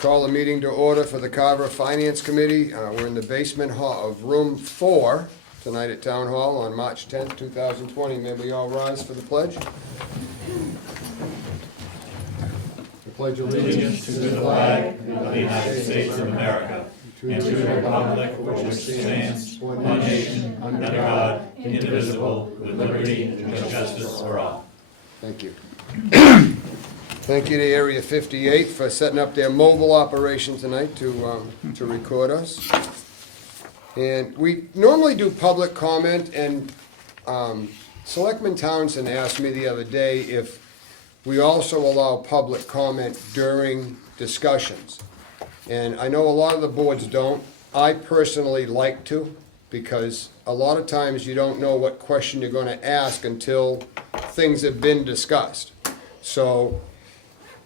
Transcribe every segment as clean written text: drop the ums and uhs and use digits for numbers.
Call the meeting to order for the Carver Finance Committee. We're in the basement hall of room 4 tonight at Town Hall on March 10th, 2020. May we all rise for the pledge? The pledge of Allegiance to the flag of the United States of America and to the republic for which it stands, one nation, under God, indivisible, with liberty and justice for all. Thank you. Thank you to Area 58 for setting up their mobile operation tonight to record us. And we normally do public comment, and Selectman Townsend asked me the other day if we also allow public comment during discussions. And I know a lot of the boards don't. I personally like to, because a lot of times you don't know what question you're going to ask until things have been discussed. So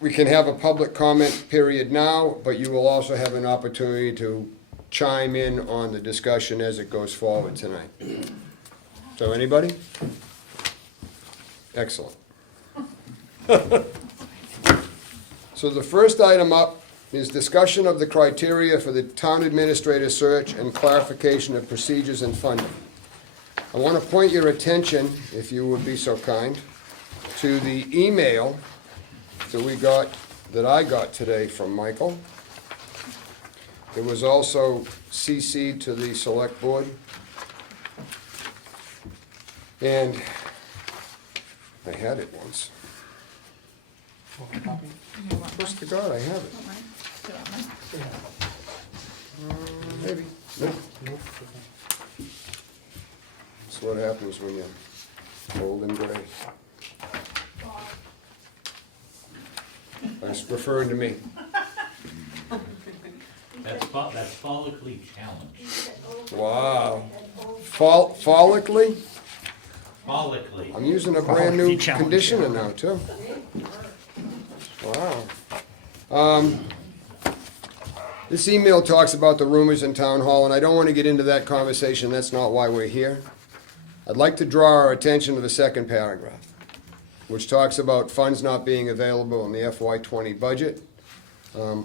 we can have a public comment period now, but you will also have an opportunity to chime in on the discussion as it goes forward tonight. So anybody? Excellent. So the first item up is discussion of the criteria for the town administrator search and clarification of procedures and funding. I want to point your attention, if you would be so kind, to the email that I got today from Michael. It was also CC'd to the select board. And I had it once. Honest to God, I have it. Maybe. Nope. That's what happens when you're old and gray. That's referring to me. That's follically challenged. Wow. Follically? Follically. I'm using a brand new conditioner now, too. Wow. This email talks about the rumors in Town Hall, and I don't want to get into that conversation. That's not why we're here. I'd like to draw our attention to the second paragraph, which talks about funds not being available in the FY20 budget.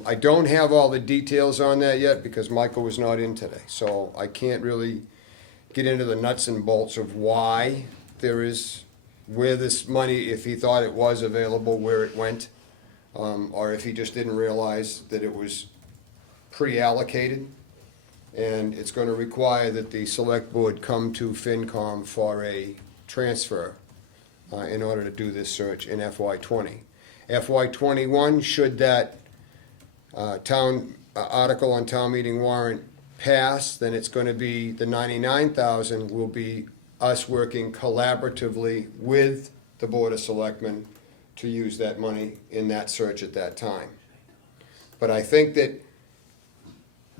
I don't have all the details on that yet because Michael was not in today, so I can't really get into the nuts and bolts of why where this money, if he thought it was available, where it went, or if he just didn't realize that it was pre-allocated. And it's going to require that the select board come to FinCom for a transfer in order to do this search in FY20. FY21, should that article on town meeting warrant pass, then it's going to be, the 99,000 will be us working collaboratively with the Board of Selectmen to use that money in that search at that time. But I think that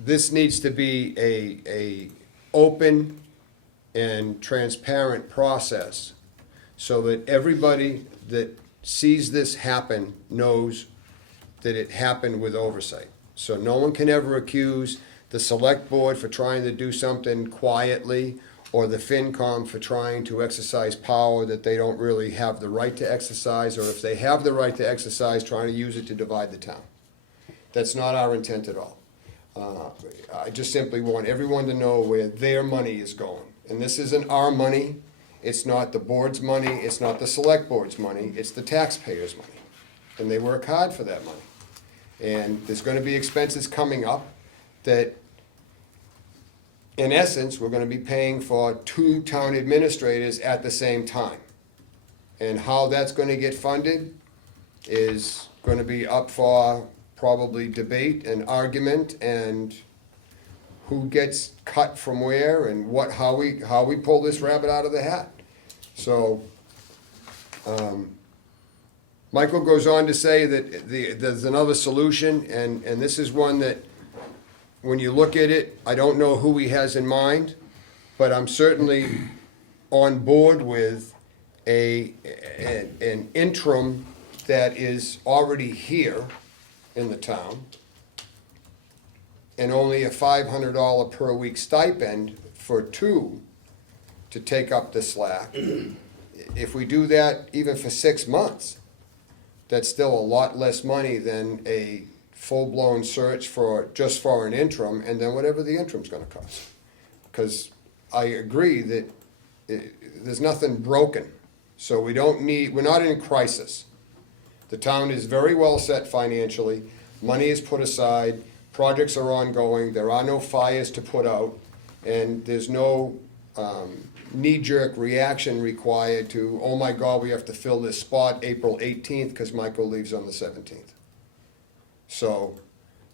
this needs to be a open and transparent process so that everybody that sees this happen knows that it happened with oversight. So no one can ever accuse the select board for trying to do something quietly or the FinCom for trying to exercise power that they don't really have the right to exercise, or if they have the right to exercise, trying to use it to divide the town. That's not our intent at all. I just simply want everyone to know where their money is going. And this isn't our money, it's not the board's money, it's not the select board's money, it's the taxpayers' money. And they work hard for that money. And there's gonna be expenses coming up that, in essence, we're gonna be paying for 2 town administrators at the same time. And how that's gonna get funded is gonna be up for probably debate and argument, and who gets cut from where and how we pull this rabbit out of the hat. So Michael goes on to say that there's another solution, and this is one that, when you look at it, I don't know who he has in mind, but I'm certainly on board with an interim that is already here in the town, and only a $500 per week stipend for 2 to take up the slack. If we do that even for 6 months, that's still a lot less money than a full-blown search just for an interim, and then whatever the interim's gonna cost. Because I agree that there's nothing broken, so we're not in crisis. The town is very well set financially, money is put aside, projects are ongoing, there are no fires to put out, and there's no knee-jerk reaction required to, oh my God, we have to fill this spot April 18th because Michael leaves on the 17th. So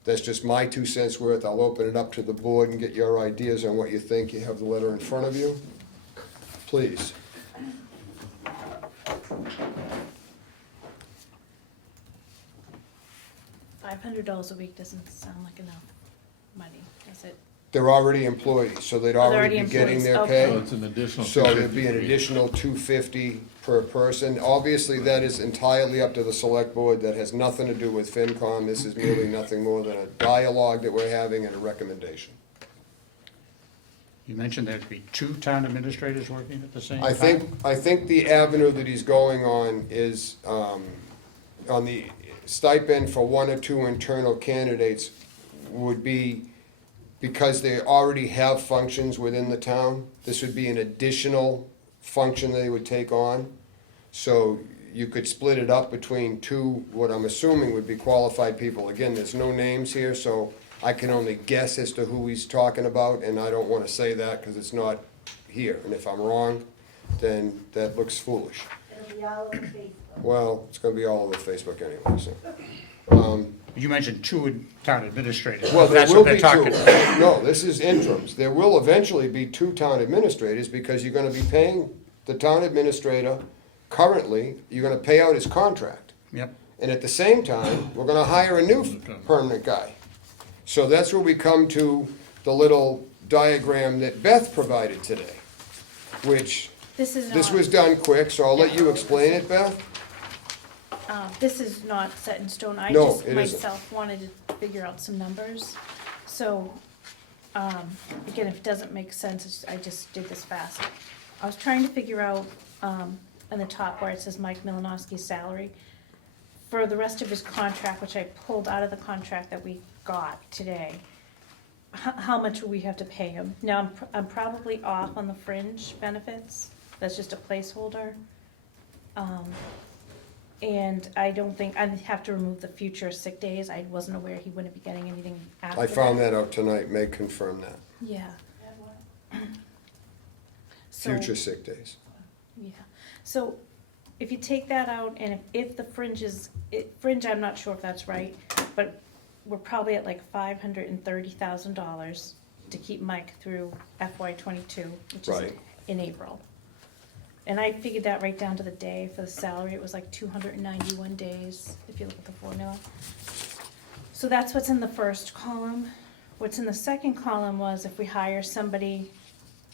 that's just my 2 cents worth. I'll open it up to the board and get your ideas on what you think. You have the letter in front of you. Please. $500 a week doesn't sound like enough money, does it? They're already employees, so they'd already be getting their employees, pay. okay. So it's an additional. So there'd be an additional $250 per person. Obviously, that is entirely up to the select board. That has nothing to do with FinCom. This is merely nothing more than a dialogue that we're having and a recommendation. You mentioned there'd be 2 town administrators working at the same time? I think the avenue that he's going on is, on the stipend for 1 or 2 internal candidates would be, because they already have functions within the town, this would be an additional function they would take on. So you could split it up between 2, what I'm assuming would be qualified people. Again, there's no names here, so I can only guess as to who he's talking about, and I don't wanna say that because it's not here. And if I'm wrong, then that looks foolish. It'll be all over Facebook. Well, it's gonna be all over Facebook anyway, so. You mentioned 2 town administrators. Well, there That's will what be they're 2. talking. No, this is interims. There will eventually be 2 town administrators because you're gonna be paying the town administrator currently, you're gonna pay out his contract. Yep. And at the same time, we're gonna hire a new permanent guy. So that's where we come to the little diagram that Beth provided today, which, This is this not, was done quick, so I'll let you explain it, Beth. this is not set in stone. I No, just it isn't. myself wanted to figure out some numbers. So, again, if it doesn't make sense, I just did this fast. I was trying to figure out, in the top where it says Mike Milanowski's salary, for the rest of his contract, which I pulled out of the contract that we got today, how much will we have to pay him? Now, I'm probably off on the fringe benefits, that's just a placeholder. And I don't think, I'd have to remove the future sick days, I wasn't aware he wouldn't be getting anything after I found that out tonight, Meg confirmed that. Yeah. So, Future sick days. yeah, so if you take that out, and if the fringe is, fringe, I'm not sure if that's right, but we're probably at like $530,000 to keep Mike through FY '22, which is Right. in April. And I figured that right down to the day for the salary, it was like 291 days, if you look at the formula. So that's what's in the first column. What's in the second column was if we hire somebody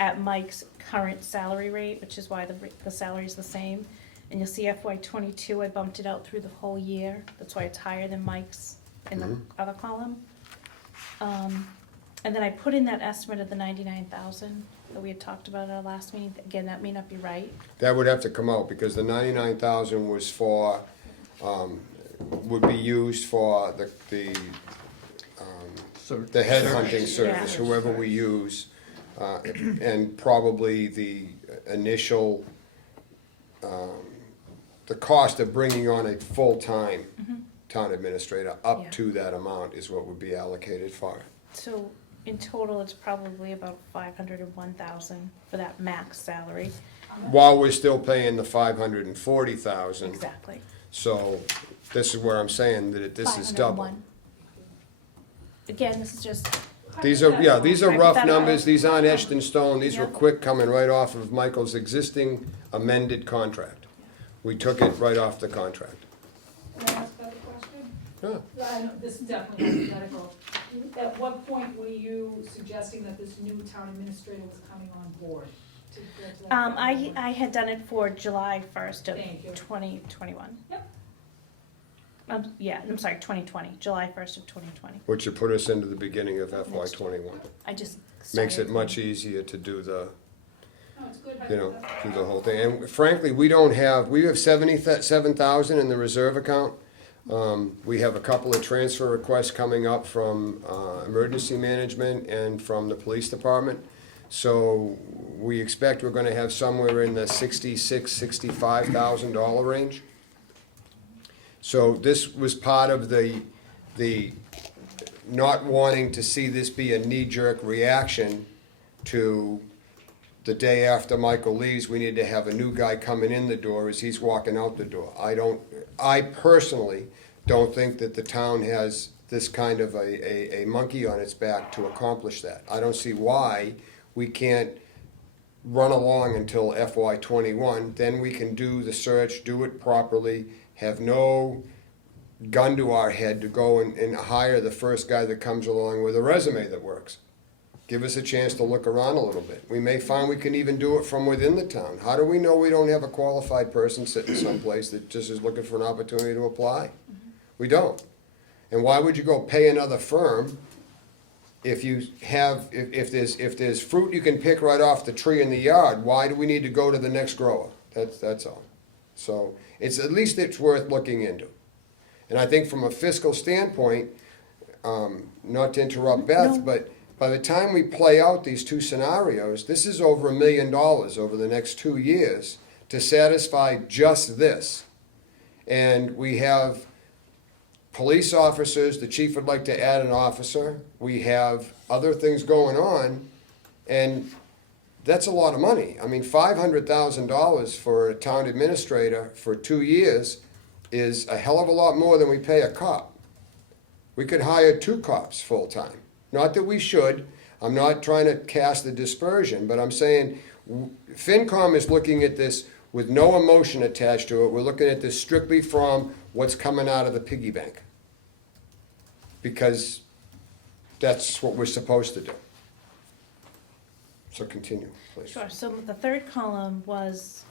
at Mike's current salary rate, which is why the salary's the same. And you'll see FY '22, I bumped it out through the whole year, that's why it's higher than Mike's in the other column. And then I put in that estimate of the 99,000 that we had talked about at our last meeting. Again, that may not be right. That would have to come out, because the 99,000 was for, would be used for the headhunting service, Yeah. whoever we use, and probably the initial, the cost of bringing on a full-time town administrator Yeah. up to that amount is what would be allocated for it. So in total, it's probably about 501,000 for that max salary. While we're still paying the 540,000, Exactly. so this is where I'm saying that this is double. 501. Again, this is just, These are, yeah, these are rough Hypothetical. numbers, these aren't etched in stone, these were Yeah. quick coming right off of Michael's existing amended contract. We took it right off the contract. Can I ask that question? Yeah. I know, this is definitely hypothetical. At what point were you suggesting that this new town administrator was coming on board? To go to that point? I had done it for July 1st of Thank you. 2021. Yep. Yeah, I'm sorry, 2020, July 1st of 2020. Which would put us into the beginning of FY '21. I just. Makes started it much easier to do the, No, it's good. you know, do the whole thing. And frankly, we have 77,000 in the reserve account. We have a couple of transfer requests coming up from emergency management and from the police department. So we expect we're gonna have somewhere in the $66,000-$65,000 range. So this was part of the not wanting to see this be a knee-jerk reaction to the day after Michael leaves, we need to have a new guy coming in the door as he's walking out the door. I personally don't think that the town has this kind of a monkey on its back to accomplish that. I don't see why we can't run along until FY '21, then we can do the search, do it properly, have no gun to our head to go and hire the first guy that comes along with a resume that works. Give us a chance to look around a little bit. We may find we can even do it from within the town. How do we know we don't have a qualified person sitting someplace that just is looking for an opportunity to apply? We don't. And why would you go pay another firm if you have, if there's fruit you can pick right off the tree in the yard? Why do we need to go to the next grower? That's all. So at least it's worth looking into. And I think from a fiscal standpoint, not to interrupt Beth, No. but by the time we play out these two scenarios, this is over $1 million over the next 2 years to satisfy just this. And we have police officers, the chief would like to add an officer, we have other things going on, and that's a lot of money. I mean, $500,000 for a town administrator for 2 years is a hell of a lot more than we pay a cop. We could hire 2 cops full-time. Not that we should, I'm not trying to cast a dispersion, but I'm saying FinCom is looking at this with no emotion attached to it. We're looking at this strictly from what's coming out of the piggy bank. Because that's what we're supposed to do. So continue, please. Sure, so the third column was,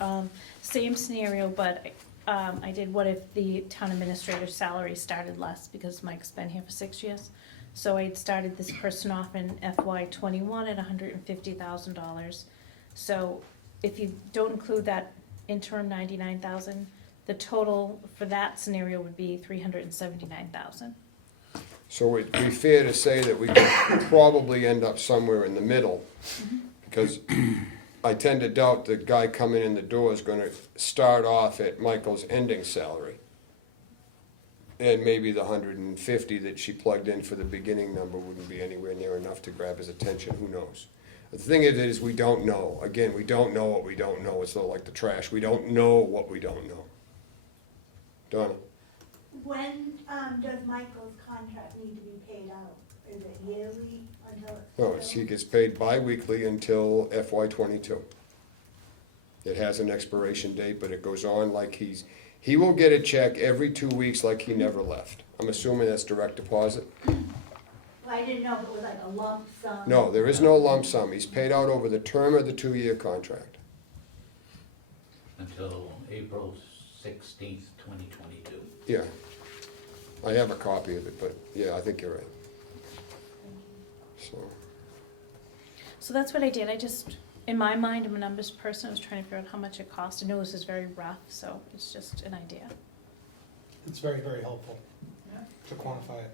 same scenario, but, I did what if the town administrator's salary started less, because Mike's been here for 6 years. So I had started this person off in FY '21 at $150,000. So if you don't include that interim 99,000, the total for that scenario would be 379,000. So it'd be fair to say that we could probably end up somewhere in the middle, because I tend to doubt the guy coming in the door is gonna start off at Michael's ending salary. And maybe the 150 that she plugged in for the beginning number wouldn't be anywhere near enough to grab his attention, who knows? The thing is we don't know. Again, we don't know what we don't know. It's sort of like the trash. We don't know what we don't know. Donna? When does Michael's contract need to be paid out? Is it yearly until it's? No, he gets paid bi-weekly until FY '22. It has an expiration date, but it goes on like he will get a check every 2 weeks like he never left. I'm assuming that's direct deposit? Well, I didn't know if it was like a lump sum. No, there is no lump sum. He's paid out over the term of the 2-year contract. Until April 16th, 2022. Yeah. I have a copy of it, but yeah, I think you're right. So, So that's what I did, I just, in my mind, I'm a numbers person, I was trying to figure out how much it cost. I know this is very rough, so it's just an idea. It's very, very helpful Yeah. to quantify it.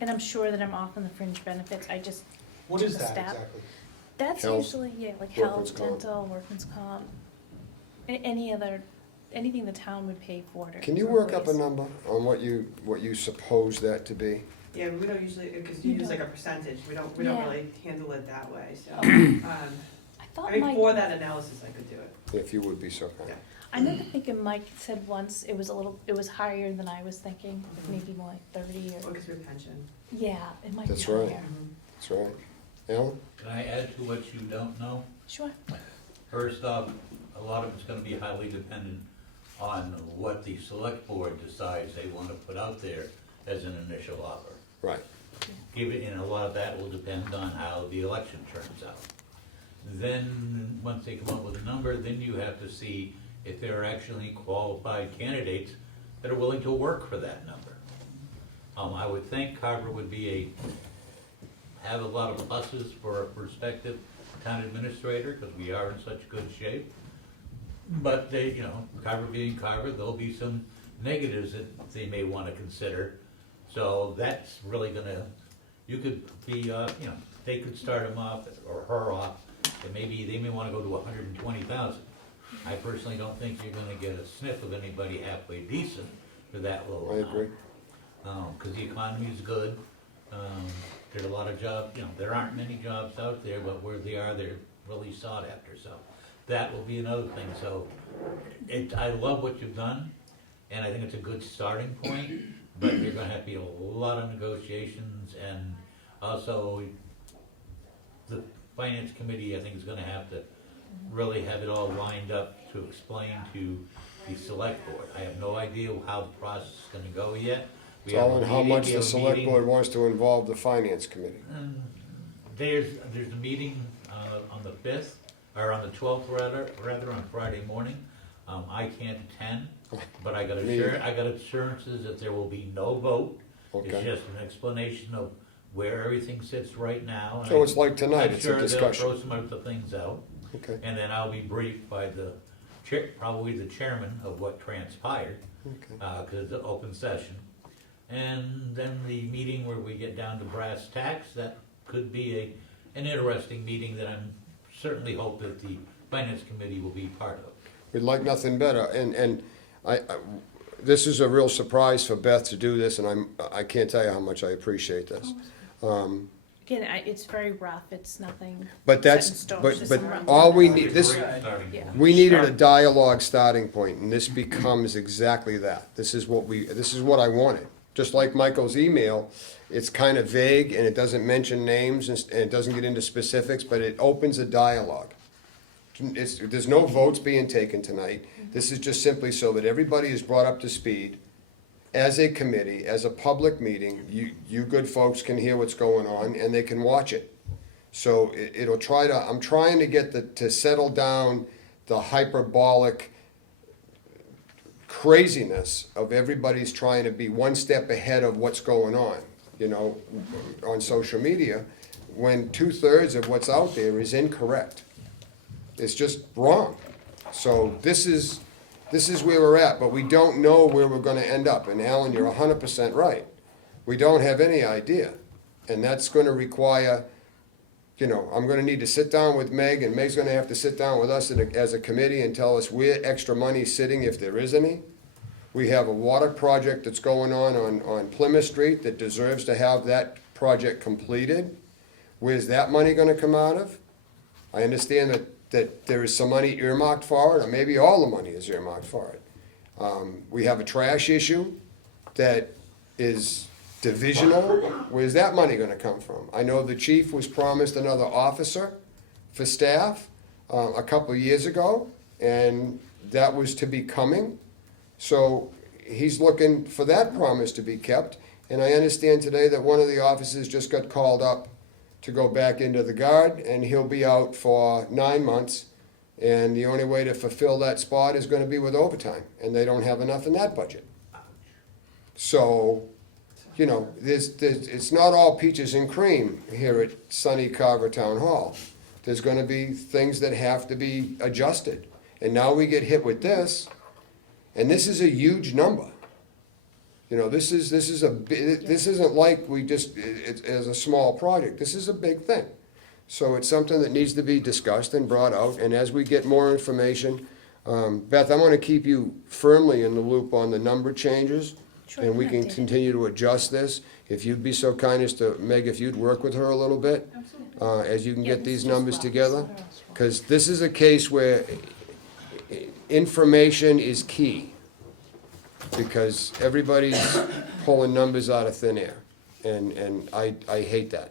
And I'm sure that I'm off on the fringe benefits, I just, What is The that stat. exactly? that's Health, usually, yeah, like workman's health, comp. dental, workman's comp. Anything the town would pay for to. can you work up a replace. number on what you suppose that to be? Yeah, we don't usually, because You you use don't. like a percentage, we don't Yeah. really handle it that way, so. I I thought mean, for Mike, that analysis, I could do it. If you would be so kind. Yeah. I remember thinking Mike said once it was higher than I was thinking, maybe more like 30 Well, or, because we're pension. yeah, it might be That's right. higher. That's right. Alan? Can I add to what you don't know? Sure, First off, a lot of it's gonna be highly dependent on what the select board decides they wanna put out there as an initial offer. Right. And a lot of that will depend on how the election turns out. Then, once they come up with a number, then you have to see if there are actually qualified candidates that are willing to work for that number. I would think Carver would have a lot of pluses for a prospective town administrator, because we are in such good shape. But they, you know, Carver being Carver, there'll be some negatives that they may wanna consider. So that's really gonna, you could be, you know, they could start him off, or her off, and maybe they may wanna go to 120,000. I personally don't think you're gonna get a sniff of anybody halfway decent for that little I amount. agree. Cause the economy's good, there's a lot of jobs, you know, there aren't many jobs out there, but where they are, they're really sought after, so. That will be another thing, so, I love what you've done, and I think it's a good starting point, but you're gonna have to be a lot of negotiations, and also, the finance committee, I think, is gonna have to really have it all lined up to explain to the select board. I have no idea how the process is gonna go yet. We It's have all a in how meeting- much we the have a select meeting. board wants to involve the finance committee. There's a meeting on the 5th, or on the 12th rather, on Friday morning. I can't attend, but I got Me either. assurances that there will be no vote. It's Okay, just an explanation of where everything sits right now. and so it's like tonight, I'm it's a sure they'll discussion. throw some other things out, Okay, and then I'll be briefed by the chair, probably the chairman of what transpired, okay. because it's an open session. And then the meeting where we get down to brass tacks, that could be an interesting meeting that I'm certainly hope that the finance committee will be part of. We'd like nothing better, and this is a real surprise for Beth to do this, and I can't tell you how much I appreciate this. Again, it's very rough, it's nothing But set in that's, stone, but, it's just but some rough all we numbers. need, this, Great starting Yeah. point. we needed a dialogue starting point, and this becomes exactly that. This is what I wanted. Just like Michael's email, it's kind of vague, and it doesn't mention names, and it doesn't get into specifics, but it opens a dialogue. There's no votes being taken tonight. This is just simply so that everybody is brought up to speed as a committee, as a public meeting. You good folks can hear what's going on, and they can watch it. So I'm trying to get to settle down the hyperbolic craziness of everybody's trying to be one step ahead of what's going on, on social media, when 2/3 of what's out there is incorrect. It's just wrong. So this is where we're at, but we don't know where we're gonna end up. And Alan, you're 100% right. We don't have any idea. And that's gonna require, I'm gonna need to sit down with Meg, and Meg's gonna have to sit down with us as a committee and tell us where extra money's sitting, if there is any. We have a water project that's going on Plymouth Street that deserves to have that project completed. Where's that money gonna come out of? I understand that there is some money earmarked for it, or maybe all the money is earmarked for it. We have a trash issue that is divisional. Where's that money gonna come from? I know the chief was promised another officer for staff a couple of years ago, and that was to be coming. So he's looking for that promise to be kept. And I understand today that one of the officers just got called up to go back into the guard, and he'll be out for 9 months. And the only way to fulfill that spot is gonna be with overtime, and they don't have enough in that budget. So, it's not all peaches and cream here at sunny Carver Town Hall. There's gonna be things that have to be adjusted. And now we get hit with this, and this is a huge number. This isn't like it's as a small project. This is a big thing. So it's something that needs to be discussed and brought out, and as we get more information, Beth, I'm gonna keep you firmly in the loop on the number changes, Sure, and we I'll can update it. continue to adjust this. If you'd be so kind as to, Meg, if you'd work with her a little bit, Absolutely. as you can Yeah, get this these is just numbers rough. together. What else? Because this is a case where information is key. Because everybody's pulling numbers out of thin air, and I hate that.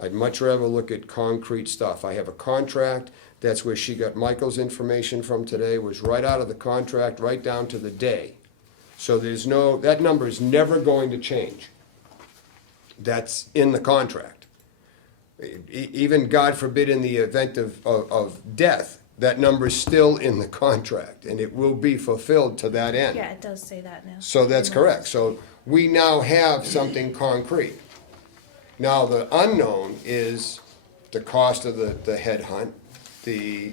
I'd much rather look at concrete stuff. I have a contract, that's where she got Michael's information from today, was right out of the contract, right down to the day. So that number is never going to change. That's in the contract. Even, God forbid, in the event of death, that number is still in the contract, and it will be fulfilled to that end. Yeah, it does say that now. So that's correct. So we now have something concrete. Now, the unknown is the cost of the headhunt, the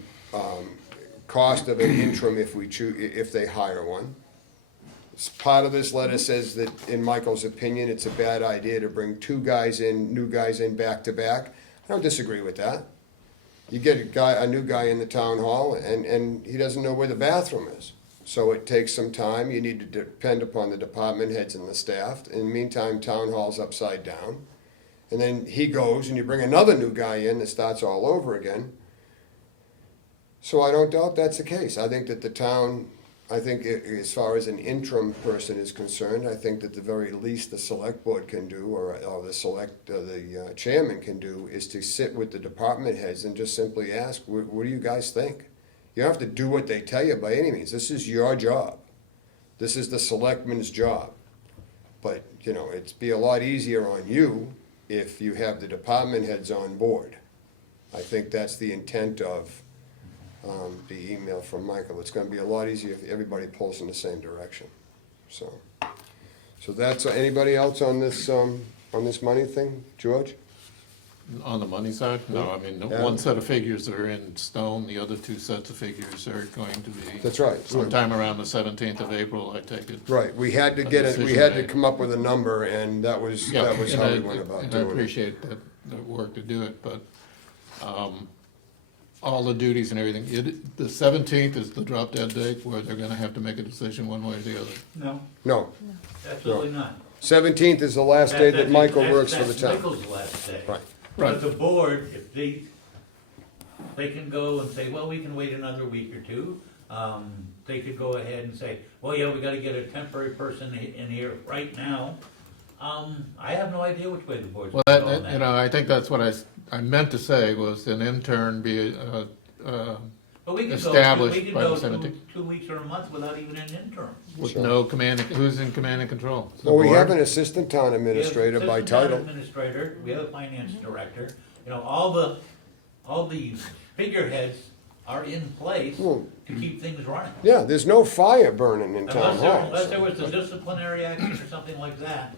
cost of an interim if we choose, if they hire one. Part of this letter says that, in Michael's opinion, it's a bad idea to bring two guys in, new guys in back to back. I don't disagree with that. You get a new guy in the town hall and he doesn't know where the bathroom is. So it takes some time. You need to depend upon the department heads and the staff. In the meantime, town hall's upside down. And then he goes and you bring another new guy in that starts all over again. So I don't doubt that's the case. I think that the town, as far as an interim person is concerned, I think that the very least the select board can do, or the chairman can do, is to sit with the department heads and just simply ask, what do you guys think? You don't have to do what they tell you by any means. This is your job. This is the selectman's job. But, it'd be a lot easier on you if you have the department heads on board. I think that's the intent of the email from Michael. It's gonna be a lot easier if everybody pulls in the same direction. So that's, anybody else on this money thing? George? On the money side? No, I mean, Yeah. one set of figures are in stone, the other two sets of figures are going to be. That's right. Sometime around the 17th of April, I take it. Right, we had to get it, we had to come up with a number, and that was Yeah, how we went about and I doing it. appreciate the work to do it, but, all the duties and everything, the 17th is the drop dead date where they're gonna have to make a decision one way or the other. No, No, absolutely not. 17th is the last day that Michael works for the That's town. Michael's last day. Right. But the board, if they can go and say, well, we can wait another week or two. They could go ahead and say, well, yeah, we gotta get a temporary person in here right now. I have no idea which way the board's Well, going on that. I think that's what I meant to say was an intern be, But we could established by the go 17th. 2 weeks or a month without even an interim. with Sure. no command, who's in command and control? The Well, we have board? an assistant town administrator by We have assistant town title. administrator, we have a finance director, all the figureheads are in place Well, to keep things running. yeah, there's no fire burning in town Unless there hall. was a disciplinary action or something like that,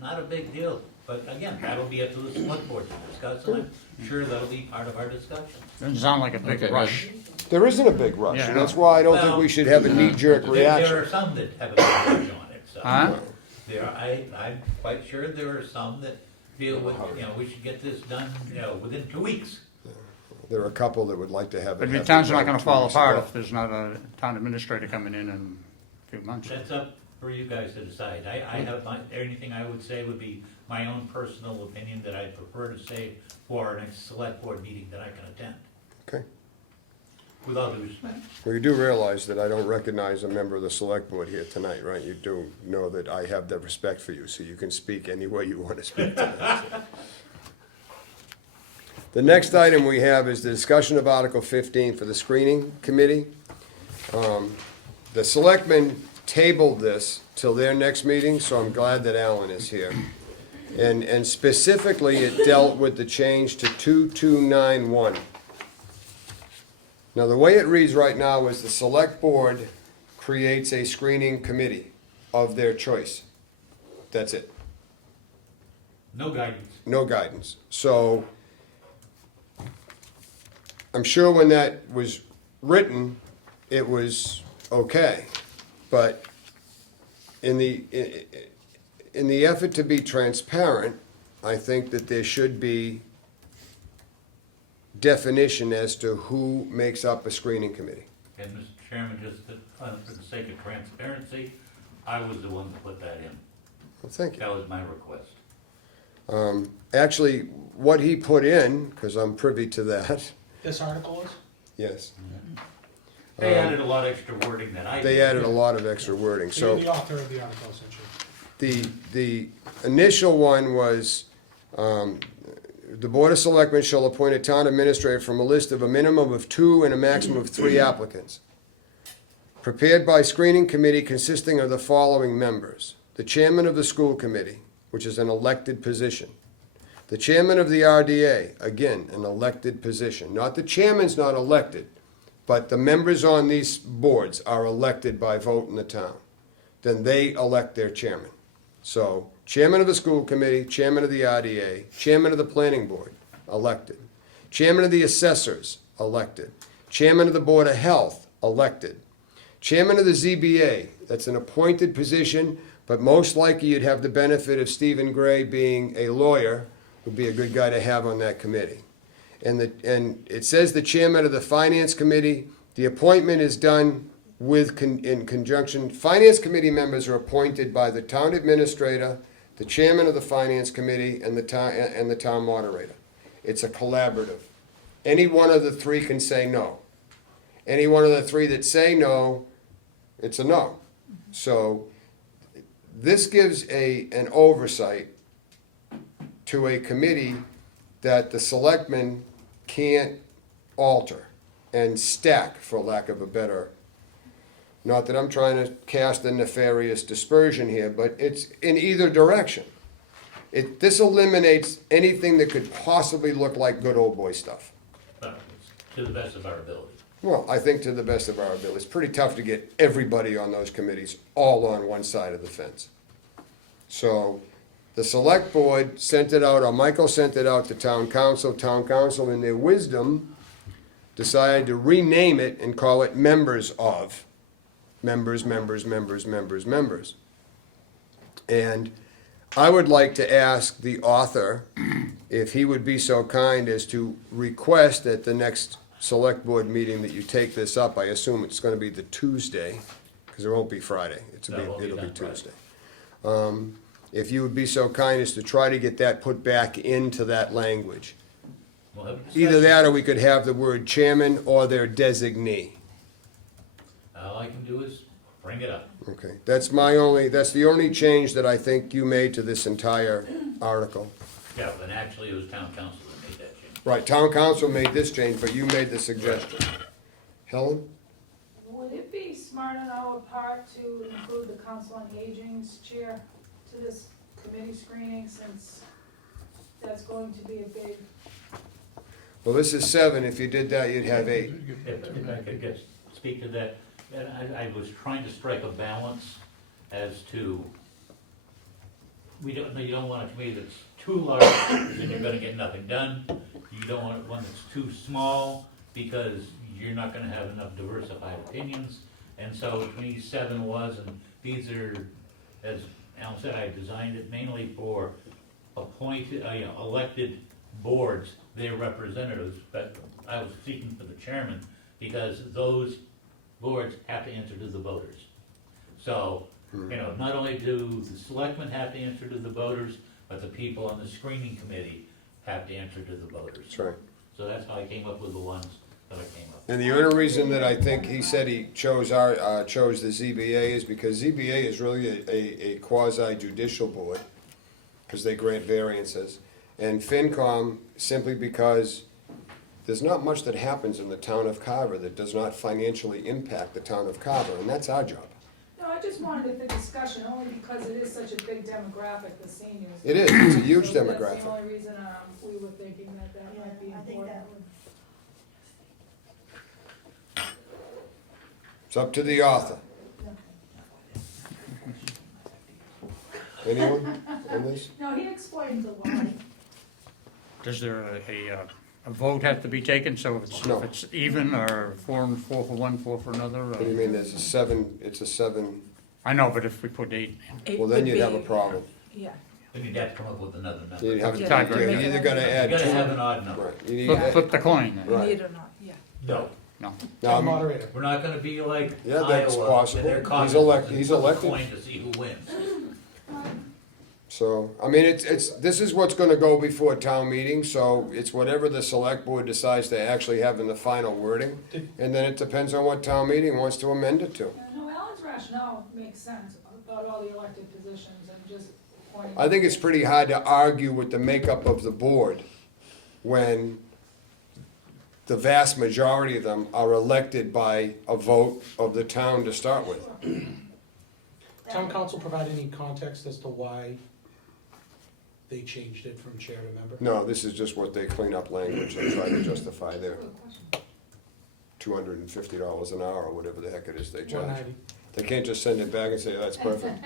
not a big deal. But again, that'll be up to the select board to discuss, and I'm sure that'll be part of our discussion. Doesn't sound like a big Okay, rush. There isn't a big rush, Yeah, I and know. that's why I don't think we should have a knee-jerk There reaction. are some that have a big rush on it, so. Huh? I'm quite sure there are some that feel, we should get this done, within 2 weeks. There are a couple that would like to have it. But the happen town's not by gonna 2 fall weeks apart ago. if there's not a town administrator coming in a few months. That's up for you guys to decide. I have anything I would say would be my own personal opinion that I'd prefer to say for our next select board meeting that I can attend. Okay. With all due respect. Well, you do realize that I don't recognize a member of the select board here tonight, right? You do know that I have that respect for you, so you can speak any way you want to speak tonight. The next item we have is the discussion of Article 15 for the screening committee. The selectmen tabled this till their next meeting, so I'm glad that Alan is here. And specifically, it dealt with the change to 2291. Now, the way it reads right now is the select board creates a screening committee of their choice. That's it, No guidance. no guidance. So, I'm sure when that was written, it was okay. But in the effort to be transparent, I think that there should be definition as to who makes up a screening committee. And Mr. Chairman, just for the sake of transparency, I was the one that put that in. Well, thank you. That was my request. Actually, what he put in, because I'm privy to that, This article is? yes, They added a lot of extra wording that I did. they added a lot of extra wording, You're so the author of the article, essentially. the initial one was, the Board of Selectmen shall appoint a town administrator from a list of a minimum of 2 and a maximum of 3 applicants, prepared by screening committee consisting of the following members: the chairman of the school committee, which is an elected position; the chairman of the RDA, again, an elected position. Not the chairman's not elected, but the members on these boards are elected by vote in the town. Then they elect their chairman. So, chairman of the school committee, chairman of the RDA, chairman of the planning board, elected. Chairman of the assessors, elected. Chairman of the Board of Health, elected. Chairman of the ZBA, that's an appointed position, but most likely you'd have the benefit of Stephen Gray being a lawyer, would be a good guy to have on that committee. And it says the chairman of the Finance Committee, the appointment is done in conjunction. Finance Committee members are appointed by the town administrator, the chairman of the Finance Committee, and the town moderator. It's a collaborative. Any one of the three can say no. Any one of the three that say no, it's a no. So this gives an oversight to a committee that the selectmen can't alter and stack, for lack of a better, not that I'm trying to cast a nefarious dispersion here, but it's in either direction. This eliminates anything that could possibly look like good old boy stuff. But to the best of our ability. Well, I think to the best of our ability. It's pretty tough to get everybody on those committees all on one side of the fence. So the select board sent it out, or Michael sent it out to town council. Town council, in their wisdom, decided to rename it and call it members of. Members. And I would like to ask the author if he would be so kind as to request at the next select board meeting that you take this up. I assume it's gonna be the Tuesday, because it won't be Friday. It'll be done Tuesday. If you would be so kind as to try to get that put back into that language. We'll have a Either discussion. that or we could have the word chairman or their designee. All I can do is bring it up. Okay, that's the only change that I think you made to this entire article. Yeah, but actually it was town council that made that change. Right, town council made this change, but you made the suggestion. Helen? Would it be smart on our part to include the Council on Aging's chair to this committee screening, since that's going to be a big, Well, this is 7. If you did that, you'd have 8. If I could speak to that, and I was trying to strike a balance as to, you don't want a committee that's too large, then you're gonna get nothing done. You don't want one that's too small, because you're not gonna have enough diversified opinions. And so to me, 7 was, and these are, as Alan said, I designed it mainly for appointed, elected boards, their representatives, but I was seeking for the chairman, because those boards have to answer to the voters. So, not only do the selectmen have to answer to the voters, but the people on the screening committee have to answer to the voters. That's right. So that's how I came up with the ones that I came up with. And the only reason that I think he said he chose chose the ZBA is because ZBA is really a quasi judicial board, because they grant variances. And FinCom, simply because there's not much that happens in the town of Carver that does not financially impact the town of Carver, and that's our job. no, I just wanted it for discussion, only because it is such a big demographic, the seniors. It is, it's a huge So That's the demographic. only reason, we were thinking that might be Yeah, I think important. that would. It's up to the author. Anyone on this? No, he explained the why. Does there a vote have to be taken, so No. if it's even, or 4 for one, 4 for another? What do you mean, there's a 7, it's a 7, I know, but if we put 8, well, then you'd have a problem. Yeah. Then you'd have to come up with another number. You'd have to, Yeah. you're either gonna You add gotta have 2, an odd number. right, you need, flip the coin. then. right. or not, yeah. No, No. Now, Town moderator. we're not gonna be like Yeah, Iowa. that's possible. and their He's caucuses elect- and he's flip a elected. coin to see who wins. So, I mean, this is what's gonna go before town meeting, so it's whatever the select board decides to actually have in the final wording. And then it depends on what town meeting wants to amend it to. No, Alan's rationale makes sense about all the elected positions and just pointing. I think it's pretty hard to argue with the makeup of the board when the vast majority of them are elected by a vote of the town to start with. Town council provide any context as to why they changed it from chair to member? No, this is just what they clean up language and try to justify their Good question. $250 an hour or whatever the heck it is they charge. 190. They can't just send it back and say, that's perfect.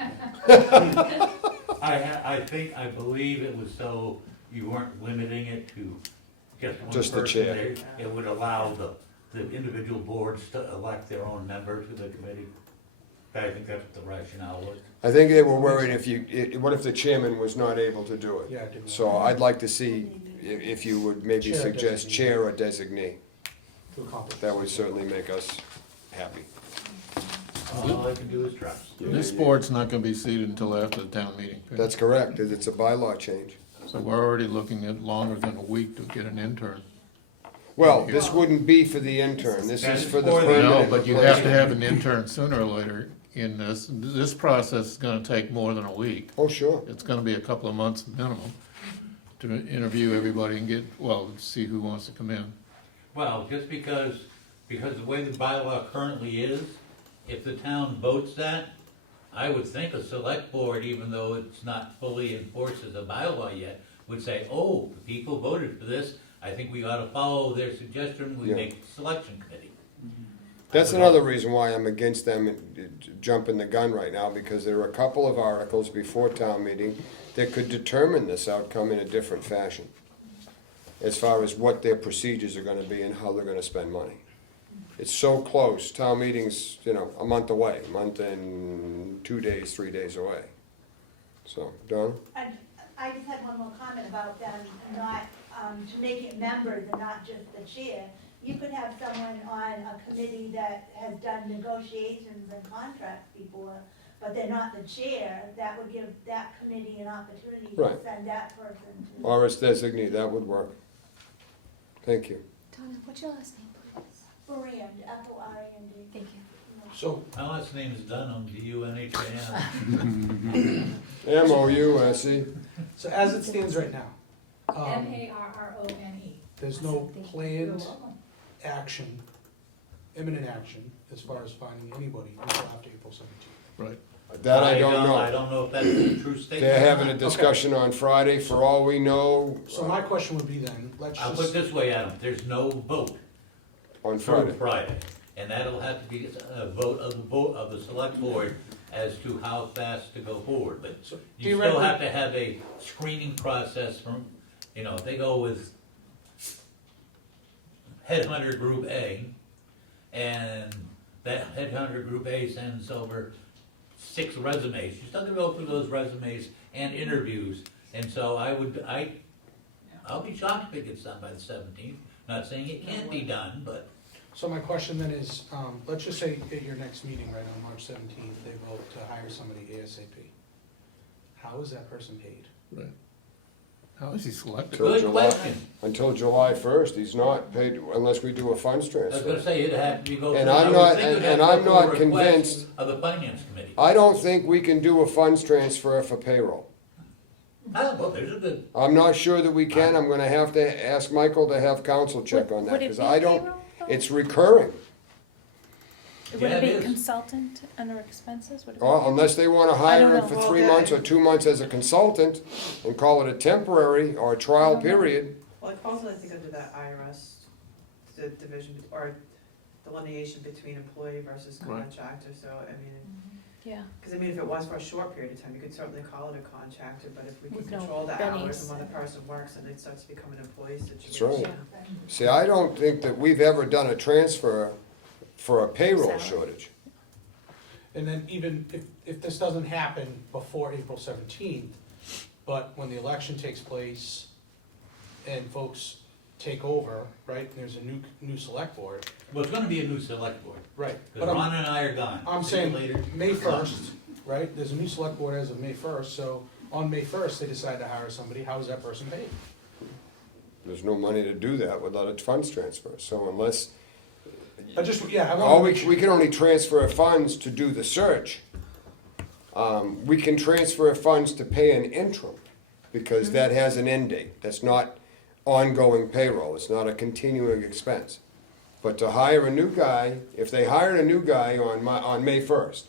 I believe it was so you weren't limiting it to just one Just the person chair. there. It would allow the the individual boards to elect their own member to the committee. I think that's what the rationale was. I think they were worried what if the chairman was not able to do it? Yeah, I didn't. So I'd like to see if you would maybe Chair suggest designee. chair or designee. To accomplish. That would certainly make us happy. All I can do is try. This board's not gonna be seated until after the town meeting. That's correct, it's a bylaw change. So we're already looking at longer than a week to get an intern. Well, this wouldn't be for the intern, this is for the For the- permanent. No, but you have to have an intern sooner or later in this. This process is gonna take more than a week. Oh, sure. It's gonna be a couple of months minimum to interview everybody and see who wants to come in. Well, just because the way the bylaw currently is, if the town votes that, I would think a select board, even though it's not fully enforced as a bylaw yet, would say, oh, the people voted for this, I think we ought to follow their suggestion, we Yeah. make a selection committee. That's another reason why I'm against them jumping the gun right now, because there are a couple of articles before town meeting that could determine this outcome in a different fashion, as far as what their procedures are gonna be and how they're gonna spend money. It's so close, town meeting's, a month away, month and 2 days, 3 days away. So, Donna? I just had one more comment about them not, to make it members and not just the chair. You could have someone on a committee that has done negotiations and contracts before, but they're not the chair. That would give that committee an opportunity to Right. send that person to. Or as designee, that would work. Thank you. Donna, what's your last name, please? Brand, F-O-R-A-N-D. Thank you. So, My last name is Dunham, D-U-N-H-A-M. M-O-U-S-E. so as it stands right now, M-A-R-R-O-N-E. there's no You're planned welcome. action, imminent action, as far as finding anybody until after April 17th. Right. That I don't I know. don't know if that's a true statement. They're having a or not. discussion on Friday, for all we know, So my question would be then, let's I'll put it just, this way, Adam, there's no vote on through Friday. Friday, and that'll have to be a vote of the select board as to how fast to go forward, but so you still theoretically, have to have a screening process from, if they go with headhunter group A, and that headhunter group A sends over 6 resumes, you still have to go through those resumes and interviews, and so I'll be shocked if it gets done by the 17th, not saying it can't be done, but so my question then is, let's just say at your next meeting, right, on March 17th, they vote to hire somebody ASAP. How is that person paid? Right. How is he selected? Till good July- question. Until July 1st, he's not paid unless we do a funds I was gonna transfer. say, it'd have to be go through. And I I'm would not- think it'd and have to I'm go not through a request convinced- of the finance committee. I don't think we can do a funds transfer for payroll. Well, there's a good, I'm not sure that we can, I'm gonna have to ask Michael to have council check on that, Would it because be I don't, payroll, though? it's recurring. Would Yeah, it it be is. consultant under expenses? Would it be- Or unless they wanna I hire don't him know. for Well, 3 yeah. months or 2 months as a consultant and call it a temporary or a trial I don't know. period. Well, it falls, I think, under that IRS, the division, or delineation between employee versus Right. contractor, so, I mean, Yeah, because I mean, if it was for a short period of time, you could certainly call it a contractor, but if we can With no control the bennies. hours and when the person works, and it starts to become an employee right. situation. See, I don't think that we've ever done a transfer for a payroll Salary. shortage. And then even if this doesn't happen before April 17th, but when the election takes place and folks take over, right, there's a new select board, well, it's gonna be a new select board, right? because But Ron and I are gone. I'm See you saying later. May 1st, right, there's a new select board as of May 1st, so on May 1st, they decide to hire somebody, how is that person paid? There's no money to do that without a funds transfer, so unless, I just, yeah, I all want to we can only transfer funds to do the search. We can transfer funds to pay an interim, because that has an end date, that's not ongoing payroll, it's not a continuing expense. But to hire a new guy, if they hired a new guy on May 1st,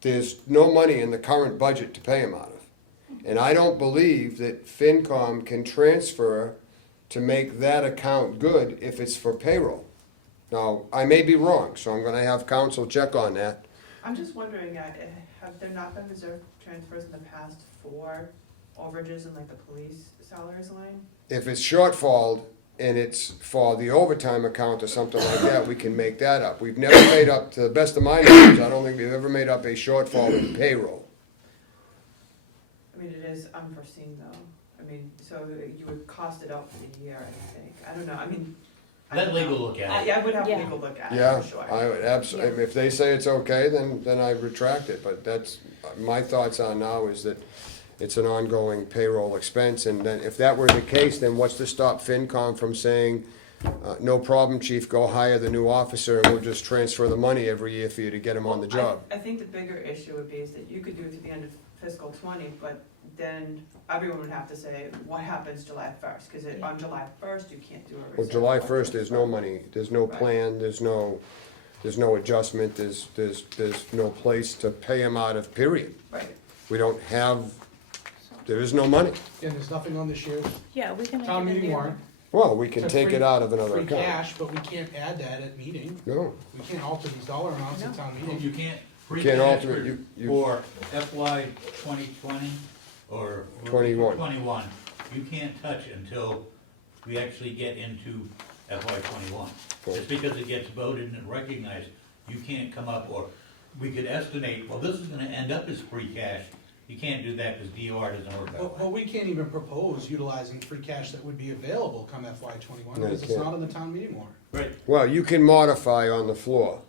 there's no money in the current budget to pay him out of. And I don't believe that FinCom can transfer to make that account good if it's for payroll. Now, I may be wrong, so I'm gonna have council check on that. I'm just wondering, have there not been reserve transfers in the past for overages in like the police salaries line? If it's shortfall, and it's for the overtime account or something like that, we can make that up. We've never made up, to the best of my knowledge, I don't think we've ever made up a shortfall in payroll. I mean, it is unforeseen though. I mean, so you would cost it out for the year, I think. I don't know, I mean. I Let don't legal know. look at it. Yeah, I would have Yeah. legal look at it, Yeah, for sure. I would absolutely, if they say it's okay, then I retract it, but that's, my thoughts on now is that it's an ongoing payroll expense, and then if that were the case, then what's to stop FinCom from saying, no problem, chief, go hire the new officer, and we'll just transfer the money every year for you to get him on the job? I think the bigger issue would be is that you could do it to the end of fiscal 20, but then everyone would have to say, what happens July 1st? Because on July 1st, you can't do a reserve. Well, July budget. first, there's no money, there's no plan, there's no adjustment, there's no place to pay him out of, period. Right. We don't have, there is no money. And there's nothing on this year's Yeah, we can make town it in meeting the warrant. Well, we can To take free- it out of another Free account. cash, but we can't add that at meeting. No, We can't alter these dollar amounts at No. town You meeting. can't, You free can't cash alter it. for, You- for FY 2020 or. 21. 21, you can't touch until we actually get into FY 21. Just because it gets voted and recognized, you can't come up, or we could estimate, well, this is gonna end up as free cash. You can't do that because DOR doesn't work that way. Well, we can't even propose utilizing free cash that would be available come FY 21 No, you because it's can't. not on the town meeting warrant. Right, well, you can modify on the floor.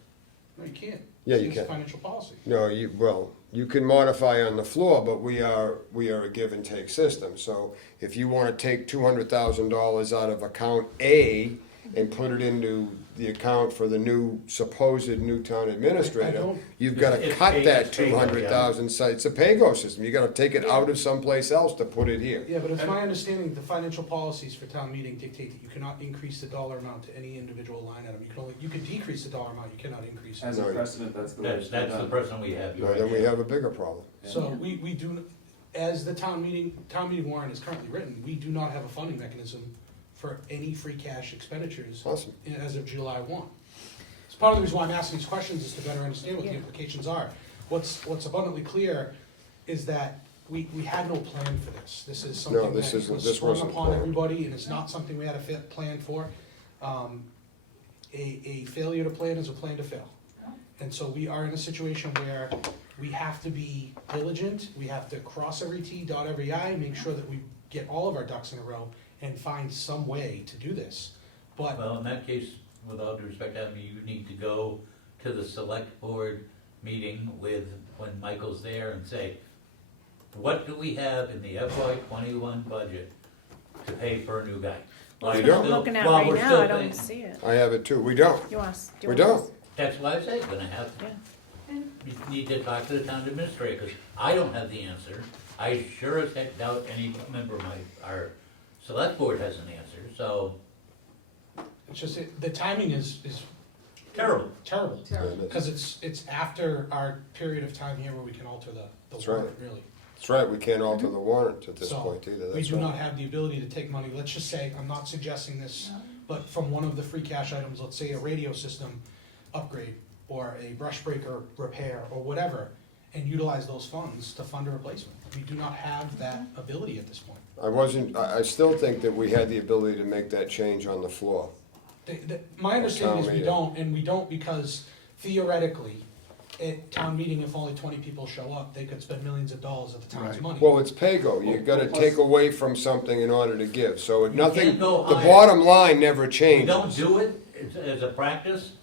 No, you can't. Yeah, you It's can. financial policy. No, you can modify on the floor, but we are a give and take system. So if you wanna take $200,000 out of account A and put it into the account for the supposed new town I administrator, don't- you've gotta It's cut pay- that it's pay-go, 200,000, so it's a pay-go system. You gotta take it out of someplace else to put it here. Yeah, but it's my understanding the financial policies for town meeting dictate that you cannot increase the dollar amount to any individual line item. You can decrease the dollar amount, you cannot increase As it. a precedent, that's the way it's been that's the done. person we have, you're No, right. then we have a bigger problem. So we do, as the town meeting warrant is currently written, we do not have a funding mechanism for any free cash expenditures Awesome. as of July 1. It's part of the reason why I'm asking these questions is to better understand what the Yeah. implications are. What's abundantly clear is that we had no plan for this. This is something this that isn't- was this sprung wasn't upon planned. everybody, and it's not something we had a plan for. A failure to plan is a plan to fail. And so we are in a situation where we have to be diligent, we have to cross every T, dot every I, make sure that we get all of our ducks in a row and find some way to do this. But Well, in that case, with all due respect, I mean, you need to go to the select board meeting when Michael's there and say, what do we have in the FY 21 budget to pay for a new guy? Well, You that's what don't. I'm looking at While right we're now, still I don't paying. see it. I have it too. We don't. You want us, do you We want us? don't. That's why I say, gonna have, Yeah. you need to talk to the town administrator, because I don't have the answer. I sure as heck doubt any member of our select board has an answer, so it's just, the timing is terrible. terrible. Yeah, it is. Because it's after our period of time here where we can alter the That's right. warrant, really. That's right, we can't alter the warrant at this So, point either. We That's do right. not have the ability to take money, let's just say, I'm not suggesting this, but from one of the free cash items, let's say a radio system upgrade, or a brush breaker repair, or whatever, and utilize those funds to fund a replacement. We do not have that ability at this point. I still think that we had the ability to make that change on the floor. My understanding is town we meeting. don't, and we don't because theoretically, at town meeting, if only 20 people show up, they could spend millions of dollars of the town's Right. money. Well, it's pay-go, you gotta plus- take away from something in order to give, so nothing, can't go the higher. bottom line never We changes. don't do it as a practice,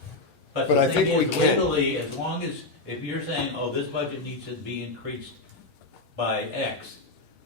but But I the thing think we is can. legally, as long as, if you're saying, oh, this budget needs to be increased by X,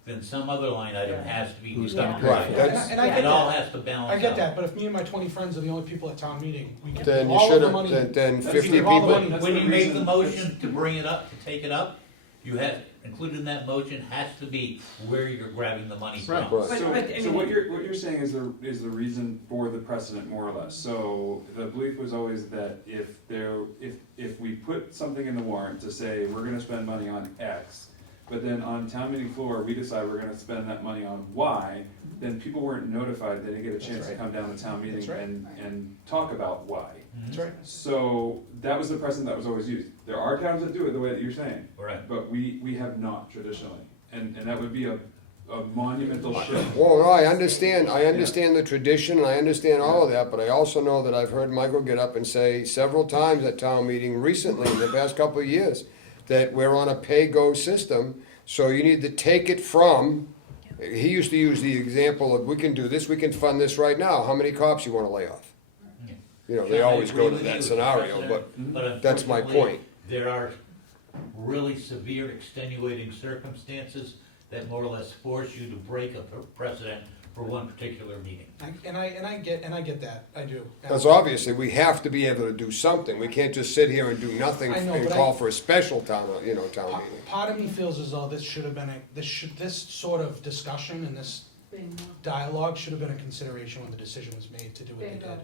then some other line item has to be Who's done gonna Right, right. that's, And I get It all that. has to balance I out. get that, but if me and my 20 friends are the only people at town meeting, we get then you all of should the have, money. then That's 50 the- all the people, money- That's When the you make the reason motion to bring it up, to take it up, you have, included in that motion has to be where you're grabbing the money from. Right. right, But- So, I so mean- what you're saying is the reason for the precedent, more or less. So the belief was always that if we put something in the warrant to say we're gonna spend money on X, but then on town meeting floor, we decide we're gonna spend that money on Y, then people weren't notified, they didn't get a chance to right. come down to town meeting That's right. and talk about Y. Mhm. That's right. So that was the precedent that was always used. There are towns that do it the way that you're saying, Right. but we have not traditionally. And that would be a a monumental shift. Well, no, I understand the tradition, and I understand all of that, but I also know that I've heard Michael get up and say several times at town meeting recently, in the past couple of years, that we're on a pay-go system, so you need to take it from, he used to use the example of, we can do this, we can fund this right now, how many cops you wanna lay off? You know, they John, I always agree go to with you that with scenario, precedent, but that's my unfortunately, point. There are really severe extenuating circumstances that more or less force you to break a precedent for one particular meeting. And I get that, I do. Because obviously, we have to be able to do something, we can't just sit here and do nothing I know, and but call for a special town meeting. Part of me feels as though this should have been this sort of discussion and this Bingo. dialogue should have been a consideration when the decision was made to do what they Bingo. did.